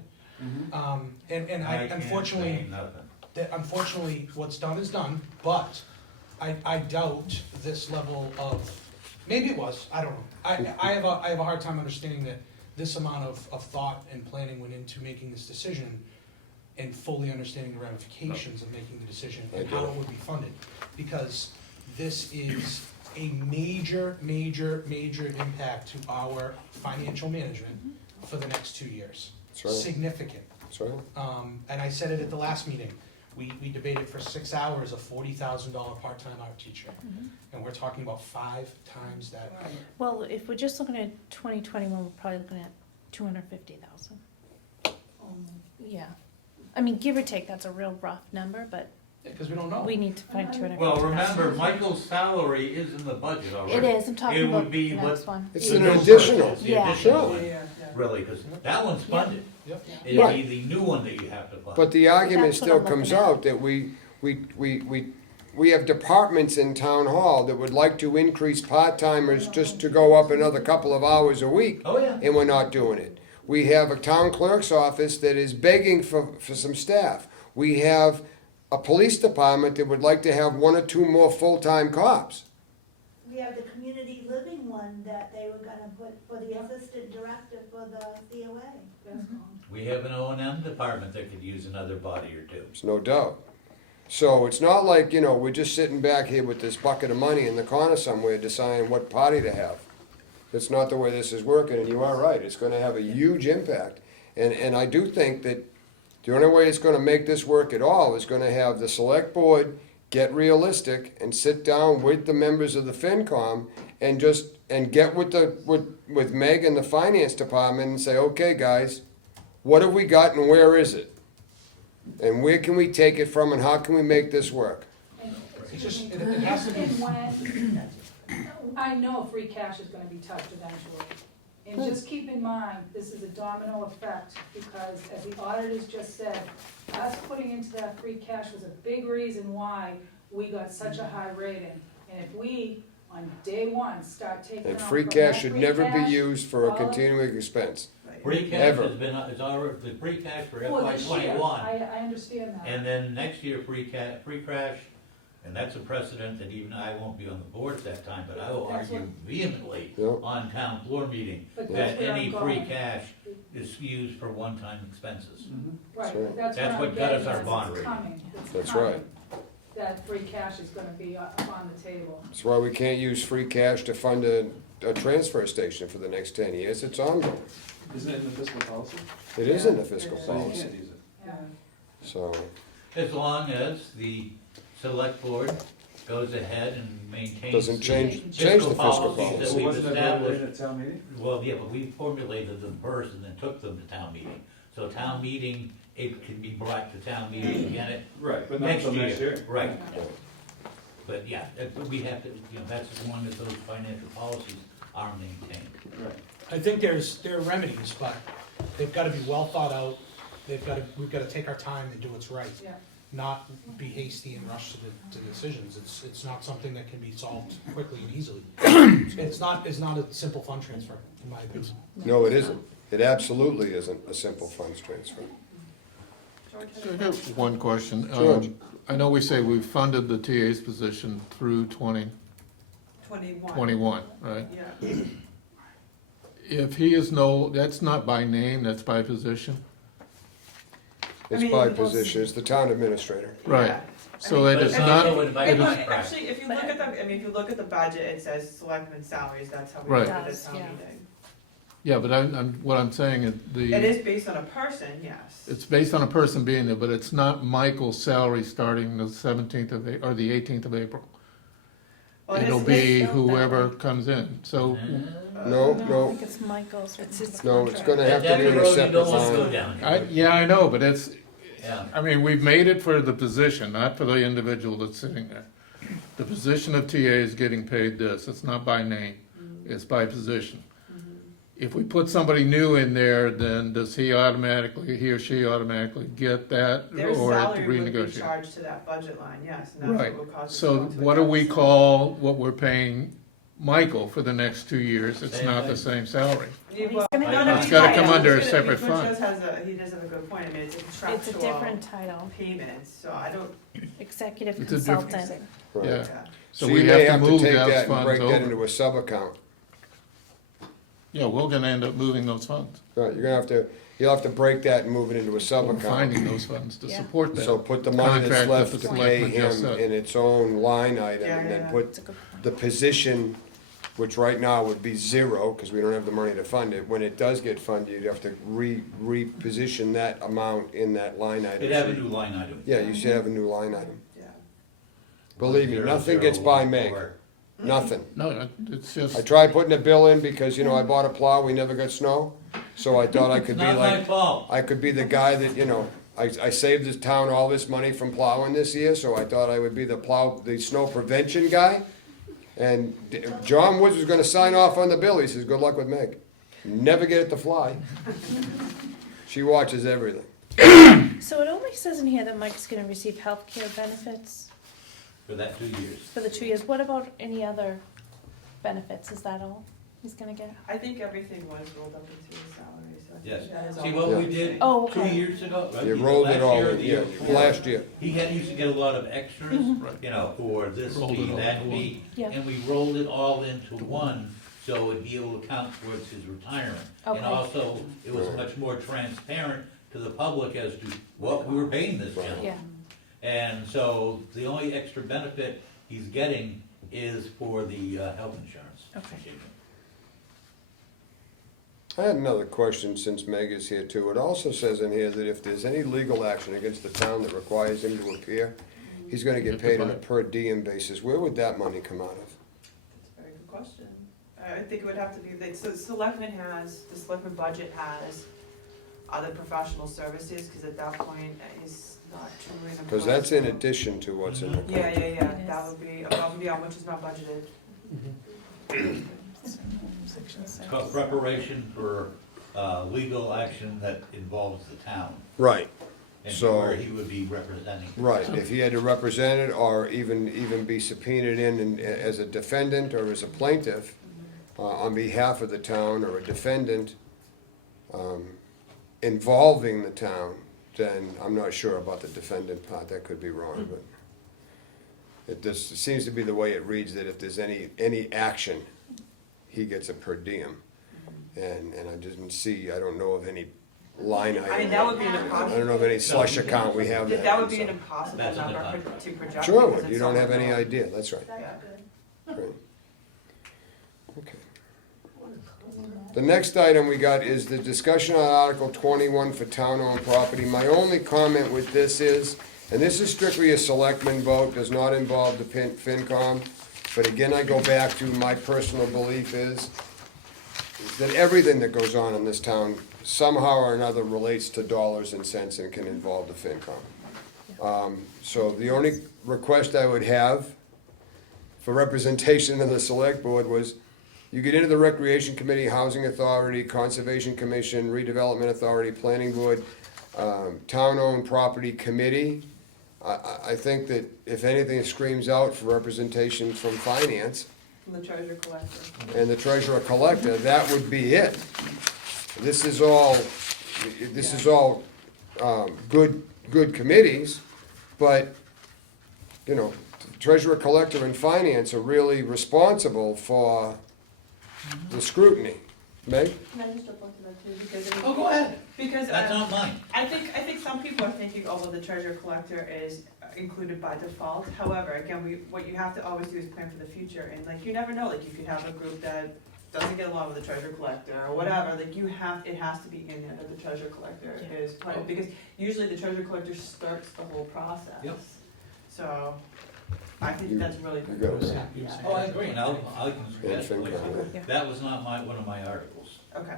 Mhm. And I can't unfortunately, say nothing. unfortunately, what's done is done, but I doubt this level of, maybe it was, I don't know. I have a hard time understanding that this amount of thought and planning went into making this decision and fully understanding the ramifications of making the decision and how it would be funded. Because this is a major impact to our financial management for the next 2 years. That's right. Significant. That's right. And I said it at the last meeting, we debated for 6 hours a $40,000 part-time art teacher. And we're talking about 5 times that. Well, if we're just looking at 2021, we're probably looking at 250,000. Yeah. I mean, give or take, that's a real rough number, but Because we don't know. we need to find 250,000. Well, remember, Michael's salary is in the budget already. It is, I'm talking It about would be the what- next one. It's The an new additional. person, it's the Yeah. additional Sure. one, really, because that one's funded. Yep. It'd be the new one that you have to fund. But the argument That's what still I'm comes looking at. out that we have departments in town hall that would like to increase part-timers just to go up another couple of hours a week, Oh, yeah. and we're not doing it. We have a town clerk's office that is begging for some staff. We have a police department that would like to have 1 or 2 more full-time cops. We have the community living one that they were gonna put for the assistant director for the COA. That's gone. We have an O&M department that could use another body or two. There's no doubt. So it's not like, we're just sitting back here with this bucket of money in the corner somewhere deciding what party to have. That's not the way this is working, and you are right, it's gonna have a huge impact. And I do think that the only way it's gonna make this work at all is gonna have the select board get realistic and sit down with the members of the FinCom and get with Meg and the finance department and say, okay, guys, what have we got and where is it? And where can we take it from and how can we make this work? And It's just, it has to be. And when, I know free cash is gonna be touched eventually. And just keep in mind, this is a domino effect, because as the auditors just said, us putting into that free cash was a big reason why we got such a high rating. And if we, on day one, start taking And out free from cash that should free never cash, be used for a all- continuing expense. Free cash Ever. has been, is already, the free cash for Well, FY this year, '21. I understand that. And then next year, free crash, and that's a precedent that even I won't be on the board at that time, but I will That's argue vehemently Yeah. on town floor meeting But that that's where any I'm free going. cash is used for one-time expenses. Right, Sure. but that's That's what what I'm got us getting our at, is bond it's rating. coming, it's That's coming. right. That free cash is gonna be up on the table. That's why we can't use free cash to fund a transfer station for the next 10 years. It's ongoing. Isn't it in the fiscal policy? It is in the fiscal Yeah. So you policy. can't use it. Yeah. So, As long as the select board goes ahead and maintains. doesn't the change the fiscal fiscal policies policy. that So we've wasn't that voted established. at town meeting? Well, yeah, but we formulated them first and then took them to town meeting. So town meeting, it can be brought to town meeting again at Right, but not next until next year. year. Right. But yeah, we have to, that's as long as those financial policies are maintained. Right. I think there are remedies, but they've gotta be well thought out. We've gotta take our time and do what's right, Yeah. not be hasty and rush to decisions. It's not something that can be solved quickly and easily. It's not a simple fund transfer, in my opinion. no, it isn't. It absolutely isn't a simple funds transfer. So I got one question. George. I know we say we've funded the TA's position through 21. 2021, right? Yeah. If he that's not by name, that's by position? It's mean, by well, position, it's the town administrator. Right. Yeah. So it is But not, it's not- Hey, look, Right. actually, if you look at the, I mean, if you look at the budget, it says selectmen salaries, that's how we Right. look at It the does, town yeah. meeting. yeah, but what I'm saying is It is based on a person, yes. it's based on a person being there, but it's not Michael's salary starting the 17th of, or the 18th of April. Well, it It'll is- be built that whoever way. comes in, so, No, No, I no, think it's Michael's. no, it's gonna have to That's be in the a road you separate don't want to go line. down. yeah, I know, but it's, Yeah. I mean, we've made it for the position, not for the individual that's sitting there. The position of TA is getting paid this, it's not by name, it's by position. If we put somebody new in there, then does he or she automatically get that, Their or have to salary would be renegotiate? charged to that budget line, yes, and that's Right, what would cause it to so go to what do we another call what we're paying Michael for the next 2 years? It's Same not thing. the same salary. Yeah, He's well, gonna no, get no, a he's gotta right. come I was under a gonna- separate Butch fund. he does have a good point, I mean, it's a It's a contractual different title, payment, so I don't, executive It's a different- consultant. Right. Yeah, yeah. so So we you may have to move take those that and funds break that over. into a sub-account. Yeah, we're gonna end up moving those funds, Right, you'll have to break that and move it into a we're sub-account. finding those funds to Yeah. support that. So put the money that's Contract left that the to pay selectmen just him said. in its own line item, Yeah, and yeah, then yeah. put It's a good point. the position, which right now would be zero, because we don't have the money to fund it. When it does get funded, you'd have to reposition that amount in that line item. It'd have a new line item. Yeah, you should have a new line item. Yeah. Believe me, nothing gets by Meg, nothing. No, it's just. I tried putting a bill in because, I bought a plow, we never got snow, so I thought I could be Not my like, fault. I could be the guy that, I saved this town all this money from plowing this year, so I thought I would be the snow prevention guy. And John Woods was gonna sign off on the bill, he says, good luck with Meg. Never get it to fly. She watches everything. So it only says in here that Mike's gonna receive health care benefits For that 2 years. for the 2 years. What about any other benefits? Is that all he's gonna get? I think everything was rolled up into his salary, so I Yes. think that is all. See what we did Oh, 2 okay. years ago? right? You Either rolled last it all year or in, the yeah, year before. last year. He used to get a lot of extras, for this Rolled it fee, all that into one. fee, Yeah. and we rolled it all into one, so it'd be able to count towards his retirement. And Okay. also, it was much more transparent to the public as to what we were paying this gentleman. Yeah. And so, the only extra benefit he's getting is for the health insurance. Okay. I had another question since Meg is here too. It also says in here that if there's any legal action against the town that requires him to appear, he's gonna get paid on a per diem basis. Where would that money come out of? That's a very good question. I think it would have to be, so the selectmen budget has other professional services, because at that point, he's not truly an employee. Because that's in addition to what's in the Yeah, contract. yeah, yeah, It that is. would be above and beyond, which is not budgeted. Section It's called 6. preparation for, legal action that involves the town, Right, and So- where he would be representing. right. If he had to represent it or even be subpoenaed as a defendant or as a plaintiff on behalf of the town or a defendant involving the town, then I'm not sure about the defendant part. That could be wrong, but it seems to be the way it reads, that if there's any action, he gets a per diem. And I don't know of any line item. I mean, that would be an I impossible. don't know of any slush account we have That would be so. an impossible That's in the number contract. to project. Sure, because you it's don't so have any low. idea, that's right. Yeah. That's good. Right. Okay. The next item we got is the discussion on Article 21 for town-owned property. My only comment with this is, and this is strictly a selectman vote, does not involve the FinCom, but again, I go back to my personal belief is that everything that goes on in this town somehow or another relates to dollars and cents and can involve the FinCom. So the only request I would have for representation of the select board was, you get into the Recreation Committee, Housing Authority, Conservation Commission, Redevelopment Authority, Planning Board, Town-Owned Property Committee. I think that if anything screams out for representation from finance From the treasure collector. and the treasurer collector, that would be it. This is all good committees, but, treasurer collector and finance are really responsible for the scrutiny. Meg? Can I just jump onto that too, because it Oh, go ahead, because that's not mine. I think some people are thinking, oh, well, the treasure collector is included by default. However, again, what you have to always do is plan for the future, and like, you never know, like, you could have a group that doesn't get along with the treasure collector or whatever, like, it has to be in there that the treasure collector is part of, because usually the treasure collector starts the whole process. Yep. So, I think that's really You good. got it. Yeah. Oh, I agree, and I can And suggest, FinCom. that was not one of my articles. Okay,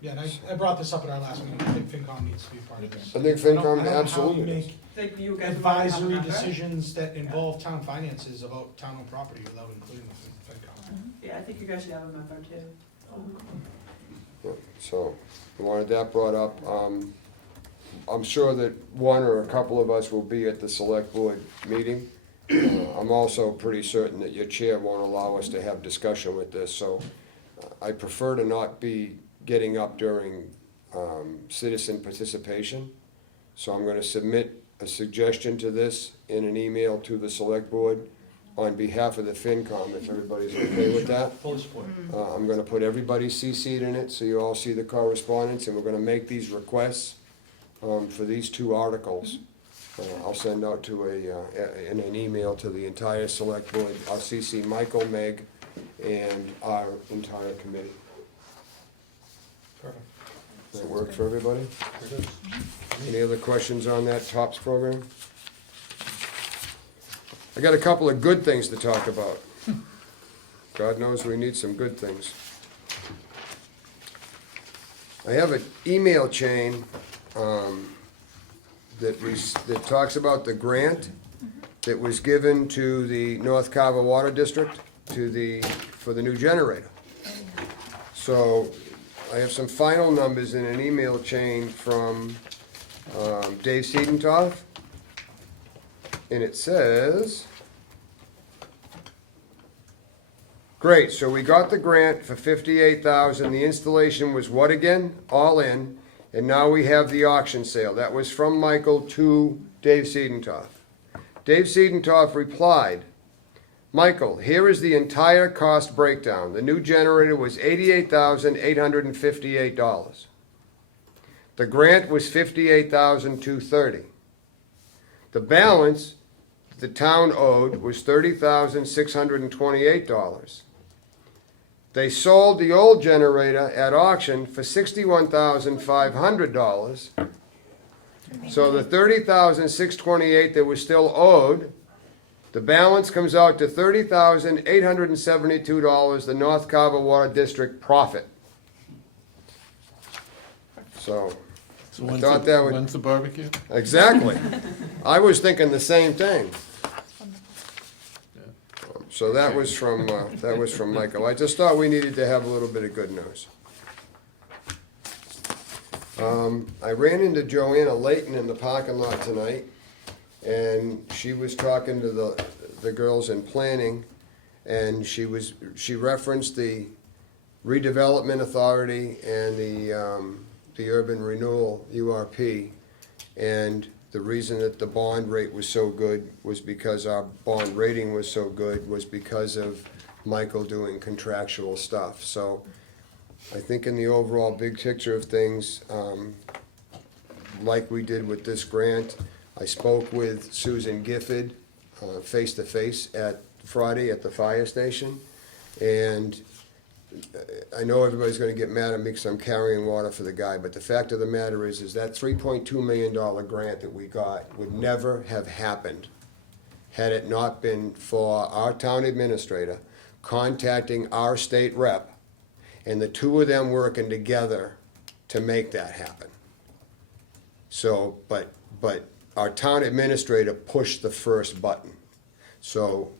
Yeah, and I brought this up at our last meeting, I think FinCom needs to be part of this. I think I don't FinCom know how you absolutely does. make think you guys. advisory decisions that involve town finances about town-owned property without including the FinCom. Yeah, I think you guys should have a member too. Yeah, so, we wanted that brought up. I'm sure that one or a couple of us will be at the select board meeting. I'm also pretty certain that your chair won't allow us to have discussion with this, so I prefer to not be getting up during citizen participation. So I'm gonna submit a suggestion to this in an email to the select board on behalf of the FinCom, if everybody's okay with that. Full support. I'm gonna put everybody CC'd in it, so you all see the correspondence, and we're gonna make these requests for these two articles. I'll send out to in an email to the entire select board. I'll CC Michael, Meg, and our entire committee. Perfect. Does that work for everybody? Any other questions on that TOPS program? I got a couple of good things to talk about. God knows we need some good things. I have an email chain that talks about the grant that was given to the North Carver Water District for the new generator. So I have some final numbers in an email chain from Dave Siedentoff. And it says, great, so we got the grant for $58,000. The installation was what again? All in. And now we have the auction sale. That was from Michael to Dave Siedentoff. Dave Siedentoff replied, Michael, here is the entire cost breakdown. The new generator was $88,858. The grant was $58,230. The balance the town owed was $30,628. They sold the old generator at auction for $61,500. So the $30,628 that was still owed, the balance comes out to $30,872, the North Carver Water District profit. So, So I thought that would, when's the barbecue? exactly. I was thinking the same thing. So that was from Michael. I just thought we needed to have a little bit of good news. I ran into Joanna Layton in the parking lot tonight, and she was talking to the girls in planning, and she referenced the redevelopment authority and the urban renewal URP, and the reason that the bond rate was so good was because our bond rating was so good, was because of Michael doing contractual stuff. So I think in the overall big picture of things, like we did with this grant, I spoke with Susan Gifford face-to-face at Friday at the fire station, and I know everybody's gonna get mad at me because I'm carrying water for the guy, but the fact of the matter is that $3.2 million grant that we got would never have happened had it not been for our town administrator contacting our state rep, and the two of them working together to make that happen. So, but our town administrator pushed the first button. So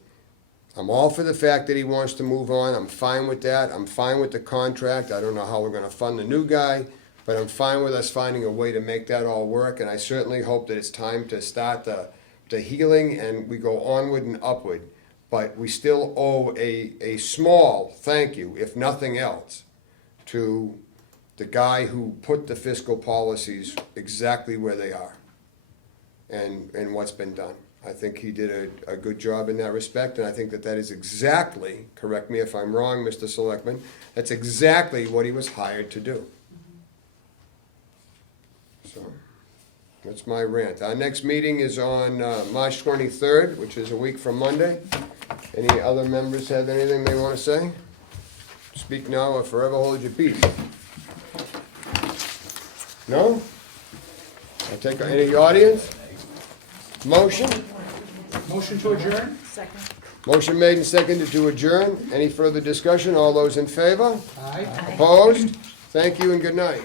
I'm all for the fact that he wants to move on. I'm fine with that. I'm fine with the contract. I don't know how we're gonna fund the new guy, but I'm fine with us finding a way to make that all work. And I certainly hope that it's time to start the healing and we go onward and upward. But we still owe a small thank you, if nothing else, to the guy who put the fiscal policies exactly where they are and what's been done. I think he did a good job in that respect, and I think that is exactly, correct me if I'm wrong, Mr. Selectman, that's exactly what he was hired to do. So, That's my rant. Our next meeting is on March 23rd, which is a week from Monday. Any other members have anything they want to say? Speak now or forever hold your peace. No? I'll take any audience? Motion? Motion to adjourn? Second. Motion made and seconded to adjourn. Any further discussion? All those in favor? Aye. Opposed? Thank you and good night.